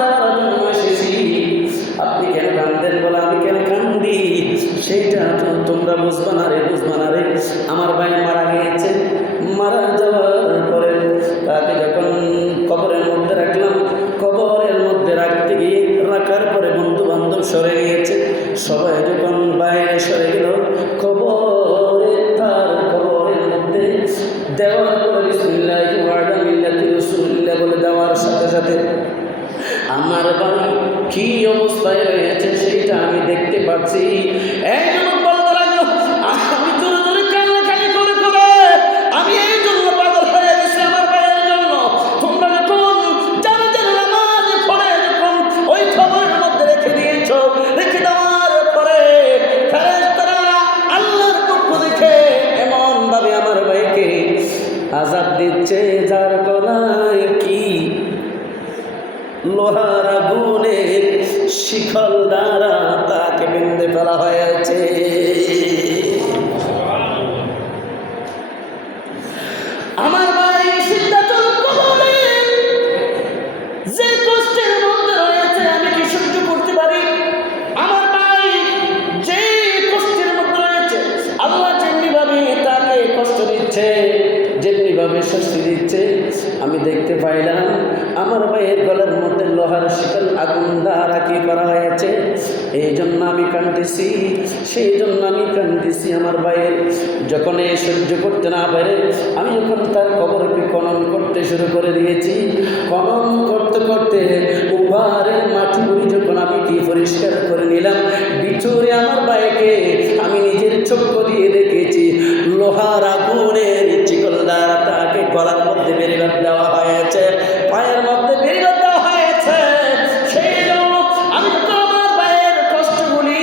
দেওয়ার জন্য এসেছি। আপনি কেন কান্দেন বলে আমি কেন কান্দি সেইটা তো তোমরা বুঝবা না রে, বুঝবা না রে। আমার ভাই মারা গিয়েছে, মারা যাওয়ার পরে তাকে যখন কবরের মধ্যে রাখলাম, কবরের মধ্যে রাখতে গিয়ে রাখার পরে বন্ধু বান্ধব সরে গিয়েছে, সবাই যখন বাইরে সরে গেল, কবরে তার কবরের মধ্যে দেওয়ার পরে বিসমিল্লাহি ওয়া আলা মিল্লাতি রাসূলিল্লাহ বলে দেওয়ার সাথে সাথে আমার বাড়ি কি অবস্থায় রয়েছে সেইটা আমি দেখতে পাচ্ছি। এই যুবক বলতে লাগলো, আমি জোরে জোরে কান্নাকাটি করে করে আমি এই জন্য পাগল হয়ে গেছি আমার ভাইয়ের জন্য। তোমরা যখন জানাজার নামাজ পড়ে যখন ওই খবরের মধ্যে রেখে দিয়েছো, রেখে দেওয়ার পরে ফেরেশতারা আল্লাহর পক্ষ থেকে এমন ভাবে আমার ভাইকে আযাব দিচ্ছে যার গলায় কি লোহার আগুনের শিকল দ্বারা তাকে বেঁধে ফেলা হয়েছে। আমার ভাই সিদ্ধাতুল কবরে যে কষ্টের মধ্যে রয়েছে আমি কি সহ্য করতে পারি? আমার ভাই যে কষ্টের মধ্যে রয়েছে, আল্লাহ যেমনি ভাবে তাকে কষ্ট দিচ্ছে, যেমনি ভাবে শাস্তি দিচ্ছে, আমি দেখতে পাইলাম আমার ভাইয়ের গলার মধ্যে লোহার শিকল আগুন দ্বারা কি করা হয়েছে। এই জন্য আমি কাঁদতেছি, সেই জন্য আমি কাঁদতেছি। আমার ভাইয়ের যখন এই সহ্য করতে না পারে আমি যখন তার কবরকে খনন করতে শুরু করে দিয়েছি, খনন করতে করতে উপহারের মাটিগুলি যখন আমি কি পরিষ্কার করে নিলাম, ভিতরে আমার ভাইকে আমি নিজের চক্ষু দিয়ে দেখেছি লোহার আগুনের শিকল দ্বারা তাকে গলার মধ্যে বেরিয়ে দেওয়া হয়েছে, পায়ের মধ্যে বেরিয়ে দেওয়া হয়েছে। সেই জন্য আমি যখন আমার ভাইয়ের কষ্টগুলি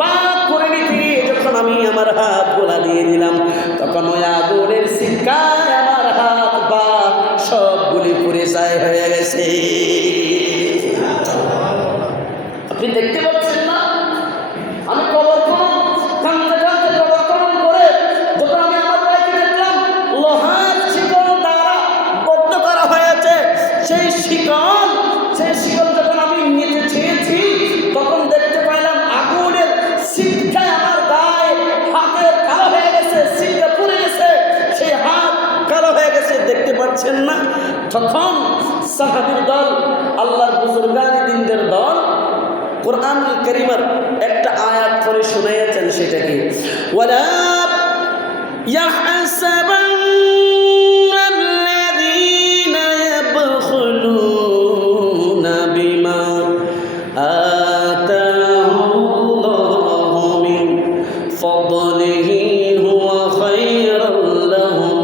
বাদ করে নিতে যখন আমি আমার হাত গোলা দিয়ে দিলাম, তখন ওই আগুনের শিকায় আমার হাত পা সবগুলি পুড়ে ছাই হয়ে গেছে। আপনি দেখতে পাচ্ছেন না? আমি কবর খনন কাঁদতে কাঁদতে কবর খনন করে যখন আমি আমার ভাইকে দেখলাম লোহার শিকল দ্বারা বদ্ধ করা হয়েছে, সেই শিকল যখন আমি নিতে চেয়েছি তখন দেখতে পাইলাম আগুনের শিক্ষায় আমার গায়ে হাতের কালো হয়ে গেছে, শিক্ষা পুড়ে গেছে, সেই হাত কালো হয়ে গেছে, দেখতে পাচ্ছেন না? তখন সাহাবীর দল, আল্লাহর বুজুর্গানি দিনদের দল কুরআনুল কারীমের একটা আয়াত পড়ে শুনিয়েছেন, সেটা কি ওয়ালা ইয়াহসাবান্নাল্লাযীনা ইয়াবখুলুনা বিমা আতাহুল্লাহু মিন ফাদলিহি হুয়া খায়রুল লাহুম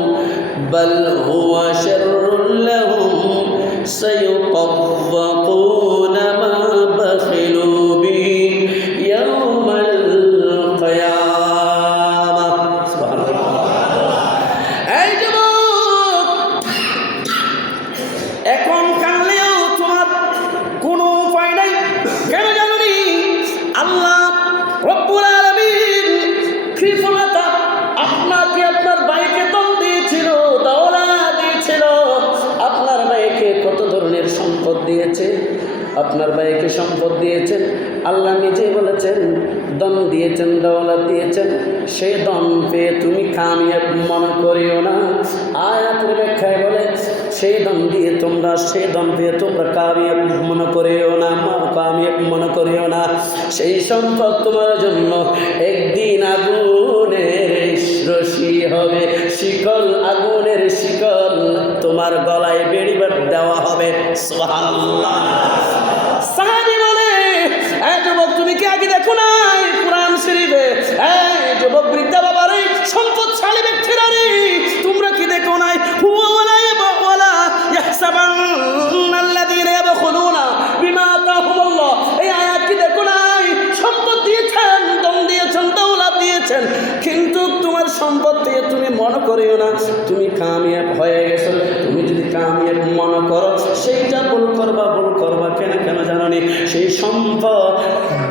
বাল হুয়া শাররুল লাহুম সায়ুতাওয়াকুনা মা বাখিলু বিহি ইয়াওমাল কিয়ামাহ। এই যুবক, এখন কানলেও তোমার কোনো উপায় নাই। কেন জানি আল্লাহ রব্বুল আলামিন কৃপণতা আপনাকে আপনার ভাইকে দম দিয়েছিল, দৌলত দিয়েছিল। আপনার ভাইকে কত ধরনের সম্পদ দিয়েছে, আপনার ভাইকে সম্পদ দিয়েছেন, আল্লাহ নিজে বলেছেন দম দিয়েছেন, দৌলত দিয়েছেন। সেই দম পেয়ে তুমি কামিয়াব মনে করিও না। আয়াতের ব্যাখ্যায় বলে সেই দম পেয়ে তোমরা কামিয়াব মনে করিও না, কামিয়াব মনে করিও না। সেই সম্পদ তোমার জন্য একদিন আগুনের রশি হবে, শিকল, আগুনের শিকল তোমার গলায় বেড়িয়ে দেওয়া হবে। সুবহানাল্লাহ। সাহাবী বলে, এই যুবক তুমি কি আগে দেখো নাই কোরআন শরীফে এই যুবক বৃদ্ধা বাবার এই সম্পদশালী ব্যক্তিরা রে, তোমরা কি দেখো নাই ওয়ালা ইয়াহসাবান্নাল্লাযীনা ইয়াবখুলুনা বিমা আতাহুমুল্লাহ, এই আয়াত কি দেখো নাই? সম্পদ দিয়েছেন, দম দিয়েছেন, দৌলত দিয়েছেন, কিন্তু তোমার সম্পদ দিয়ে তুমি মনে করিও না তুমি কামিয়াব হয়ে গেছো। তুমি যদি কামিয়াব মনে করো সেইটা ভুল করবা কেন জানো নি? সেই সম্পদ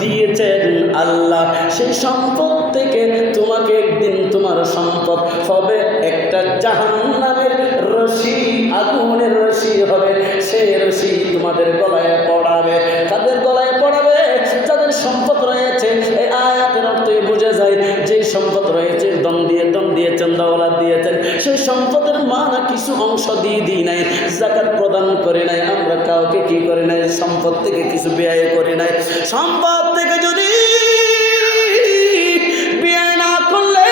দিয়েছেন আল্লাহ, সেই সম্পদ থেকে তোমাকে একদিন তোমার সম্পদ হবে একটা জাহান্নামের রশি, আগুনের রশি হবে। সেই রশি তোমাদের গলায় পড়াবে। কাদের গলায় পড়াবে? যাদের সম্পদ রয়েছে। এই আয়াতের অর্থে বোঝা যায় যে সম্পদ রয়েছে, দন দিয়েছেন, দৌলত দিয়েছেন, সেই সম্পদের মানা কিছু অংশ দিই নাই, যাকাত প্রদান করে নাই, আমরা কাউকে কি করে নাই, সম্পদ থেকে কিছু ব্যয় করে নাই। সম্পদ থেকে যদি ব্যয় না করলে,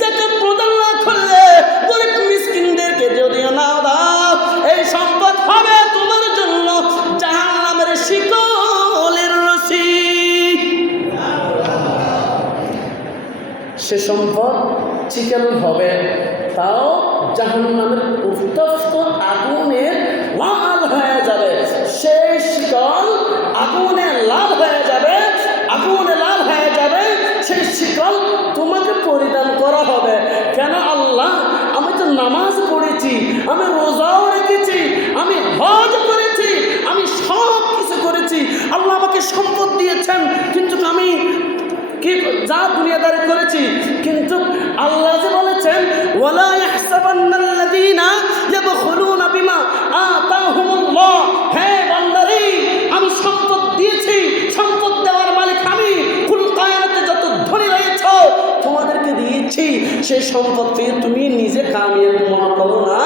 যাকাত প্রদান না করলে, গরিব মিসকিনদেরকে যদিও না দাও, এই সম্পদ হবে তোমার জন্য জাহান্নামের শিকলের রশি। সে সম্পদ চিকেন হবে, তাও জাহান্নামের উত্তপ্ত আগুনের লাল হয়ে যাবে। সেই শিকল আগুনে লাল হয়ে যাবে, আগুনে লাল হয়ে যাবে। সেই শিকল তোমাকে পরিধান করা হবে। কেন? আল্লাহ, আমি তো নামাজ পড়েছি, আমি রোজাও রেখেছি, আমি হজ করেছি, আমি সব কিছু করেছি, আল্লাহ আমাকে সম্পদ দিয়েছেন, কিন্তু আমি কি যা দুনিয়াদারি করেছি, কিন্তু আল্লাহ যে বলেছেন ওয়ালা ইয়াহসাবান্নাল্লাযীনা ইয়াবখুলুনা বিমা আতাহুমুল্লাহ, হে বান্দারে, আমি সম্পদ দিয়েছি, সম্পদ দেওয়ার মালিক আমি, কুল কায়নাতে যত ধনী রয়েছে তোমাদেরকে দিয়েছি। সেই সম্পদ পেয়ে তুমি নিজে কামিয়াব মনে করো না,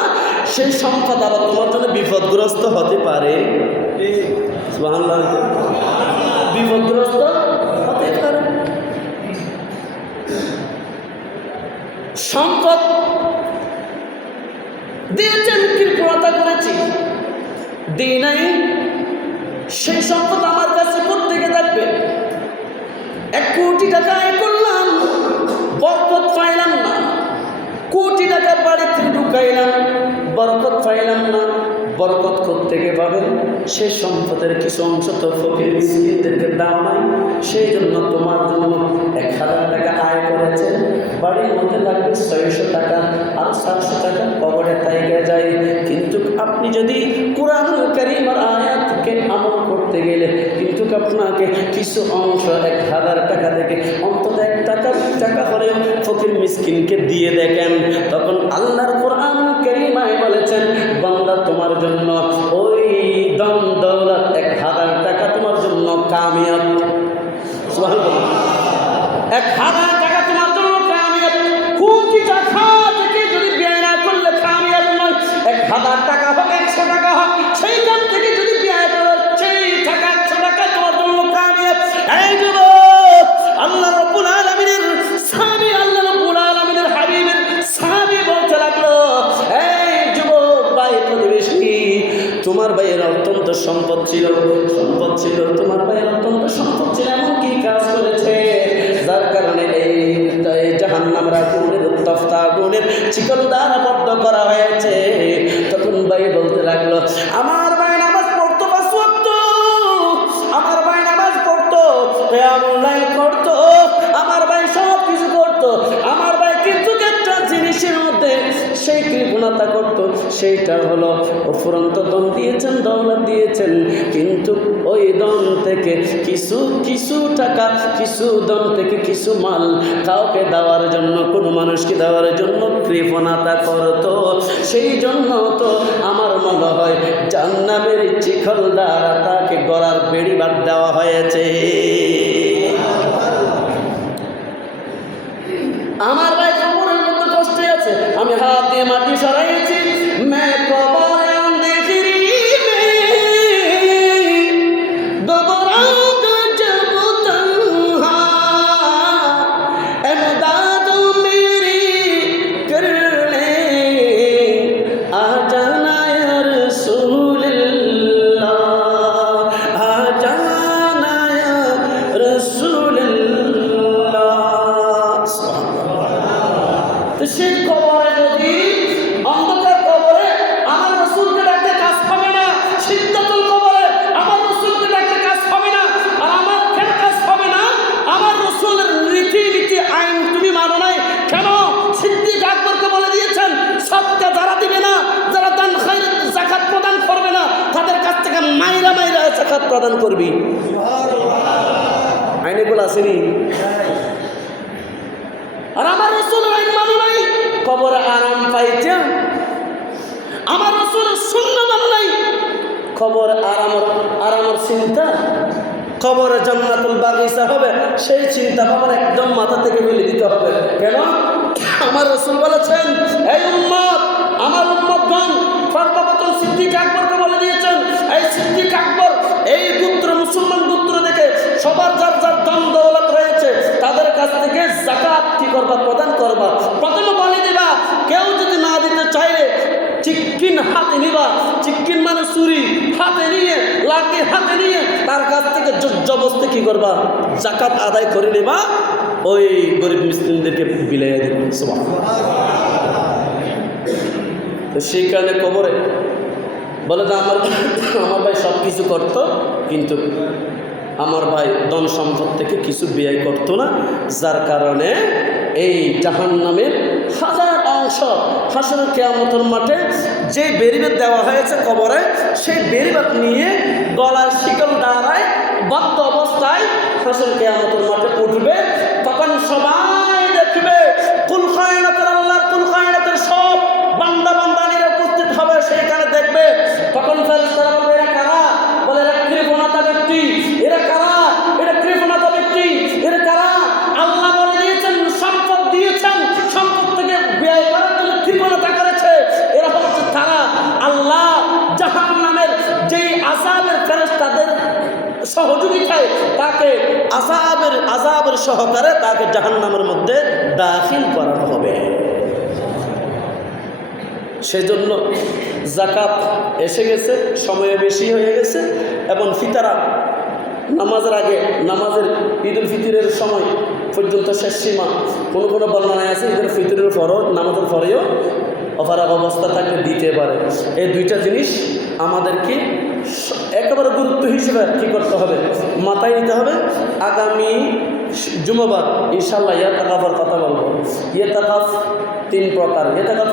সেই সম্পদ আবার তোমার জন্য বিপদগ্রস্ত হতে পারে। সুবহানাল্লাহ, বিপদগ্রস্ত হতে পারে। সম্পদ দিয়েছেন, কৃপণতা করেছি, দিই নাই, সেই সম্পদ আমার কাছে প্রত্যেকে থাকবে। 1 কোটি টাকা আয় করলাম, বরকত পাইলাম না। কোটি টাকা বাড়িতে ঢুকাইলাম, বরকত পাইলাম না। বরকত থেকে পাবেন, সে সম্পদের কিছু অংশ তো ফকির মিসকিনদেরকে দাও নাই। সেই জন্য তোমার জন্য 1000 টাকা আয় করেছে, বাড়ির মধ্যে লাগবে 600 টাকা, আর 700 টাকা কবরে তাইকে যায়। কিন্তু আপনি যদি কুরআনুল কারীমের আয়াতকে আমল করতে গেলে কিন্তু আপনাকে কিছু অংশ 1000 টাকা থেকে অন্তত 1 টাকা হলেও ফকির মিসকিনকে দিয়ে দেখেন, তখন আল্লাহর কুরআনুল কারীমায় বলেছেন বান্দা তোমার জন্য ওই ধন দৌলত 1000 টাকা তোমার জন্য কামিয়াব। সুবহানাল্লাহ, 1000 টাকা তোমার জন্য কামিয়াব। কোটি টাকা থেকে যদি ব্যয় না করলে কামিয়াব নয়। 1000 টাকা হোক, 100 টাকা হোক, সেইখান থেকে যদি ব্যয় করো, সেই টাকা 100 টাকা তোমার জন্য কামিয়াব। এই যুবক, আল্লাহ রাব্বুল আলামিনের সাহাবী, আল্লাহ রাব্বুল আলামিনের হাবিবের সাহাবী বলতে লাগলো, এই যুবক ভাই প্রতিবেশী, তোমার ভাইয়ের অত্যন্ত সম্পদ ছিল, তোমার ভাইয়ের অত্যন্ত সম্পদ ছিল, এমন কি কাজ করেছে যার কারণে এই জাহান্নামের আগুনের উত্তপ্ত আগুনের চিকন দ্বারা বদ্ধ করা হয়েছে। তখন ভাই বলতে লাগলো, আমার ভাই নামাজ পড়তো 5 ওয়াক্ত, আমার ভাই নামাজ পড়তো, কিয়ামুল লাইল করতো, আমার ভাই সব কিছু করতো, আমার ভাই কিন্তু একটা জিনিসের মধ্যে সেই কৃপণতা করতো, সেইটা হলো অফুরন্ত ধন দিয়েছেন, দৌলত দিয়েছেন, কিন্তু ওই ধন থেকে কিছু টাকা, কিছু ধন থেকে কিছু মাল কাউকে দেওয়ার জন্য, কোনো মানুষকে দেওয়ার জন্য কৃপণতা করতো। সেই জন্য তো আমার মনে হয় জাহান্নামের চিখল দ্বারা তাকে গলার বেড়ি বাদ দেওয়া হয়েছে। আমার ভাই কবরের মধ্যে কষ্টে আছে, আমি হাত দিয়ে মাটি সরাইছি, मैं कबर अंधेरी में दोबारा जब तन्हा इमदाद मेरी कर ले, आ जाना या रसूल अल्लाह, आ जाना या रसूल अल्लाह। तो সেই কবরে যদি অন্ধকার কবরে আমার রাসূলকে ডাকতে কাজ হবে না, সিদ্ধাতুল কবরে আমার রাসূলকে ডাকতে কাজ হবে না। আর আমার কেন কাজ হবে না? আমার রাসূলের রীতি আইন তুমি মানো নাই কেন? সিদ্দিক আকবরকে বলে দিয়েছেন সদকা যারা দিবে না, যারা দান খায়রাত যাকাত প্রদান করবে না, তাদের কাছ থেকে মাইরা যাকাত প্রদান করবি। সুবহানাল্লাহ, আইনে গুলো আসেনি? আর আমার রাসূলের আইন মানে নাই, কবরে আরাম পাইতে। আমার রাসূলের সুন্নাত মানে নাই, কবরে আরামের চিন্তা, কবরে জান্নাতুল বাগিচা হবে, সেই চিন্তা ভাবনা একদম মাথা থেকে ফেলে দিতে হবে। কেন? আমার রাসূল বলেছেন, এই উম্মত, আমার উম্মতগণ সর্বপ্রথম সিদ্দিক আকবরকে বলে দিয়েছেন, এই সিদ্দিক আকবর এই গোত্র, মুসলমান গোত্র দেখে সবার যার যার ধন দৌলত রয়েছে তাদের কাছ থেকে যাকাত কি করবা? প্রদান করবা। প্রথমে বলে দিবা, কেউ যদি না দিতে চাইলে চিক্কিন হাতে নিবা, চিক্কিন মানে চুরি, হাতে নিয়ে, লাঠি হাতে নিয়ে তার কাছ থেকে জবরদস্তি কি করবা? যাকাত আদায় করে নিবা, ওই গরিব মিসকিনদেরকে বিলাইয়া দিবা। তো সেই কারণে কবরে বলে যে আমার ভাই সব কিছু করতো, কিন্তু আমার ভাই ধন সম্পদ থেকে কিছু ব্যয় করতো না, যার কারণে এই জাহান্নামের হাজার অংশ হাসরের কিয়ামতের মাঠে যে বেরিবাদ দেওয়া হয়েছে কবরে, সেই বেরিবাদ নিয়ে গলার শিকল দ্বারায় বদ্ধ অবস্থায় হাসরের কিয়ামতের মাঠে উঠবে। তখন সবাই দেখবে কুল কায়নাতের আল্লাহর, কুল কায়নাতের সব বান্দা বান্দানিরা উপস্থিত হবে সেইখানে দেখবে। তখন ফেরেশতারা বলবে, এরা কারা? বলে এরা কৃপণতা ব্যক্তি। এরা কারা? এরা কৃপণতা ব্যক্তি। এরা কারা? আল্লাহ বলে দিয়েছেন, সম্পদ দিয়েছেন, সম্পদ থেকে ব্যয় করার জন্য কৃপণতা করেছে। এরা হচ্ছে তারা আল্লাহ জাহান্নামের যেই আযাবের ফেরেশতাদের সহযোগিতায় তাকে আযাবের সহকারে তাকে জাহান্নামের মধ্যে দাখিল করানো হবে। সেজন্য যাকাত এসে গেছে, সময় বেশি হয়ে গেছে, এবং ফিতরা নামাজের আগে, নামাজের ঈদুল ফিতরের সময় পর্যন্ত শেষ সীমা। কোনো কোনো বর্ণনায় আছে ঈদুল ফিতরের পরও, নামাজের পরেও অপারগ অবস্থা থাকলে দিতে পারে। এই দুইটা জিনিস আমাদেরকে একেবারে গুরুত্ব হিসেবে কী করতে হবে? মাথায় নিতে হবে। আগামী জুমাবার ইনশাআল্লাহ ইয়েতাকাফের কথা বলবো। ইয়েতাকাফ 3 প্রকার। ইয়েতাকাফ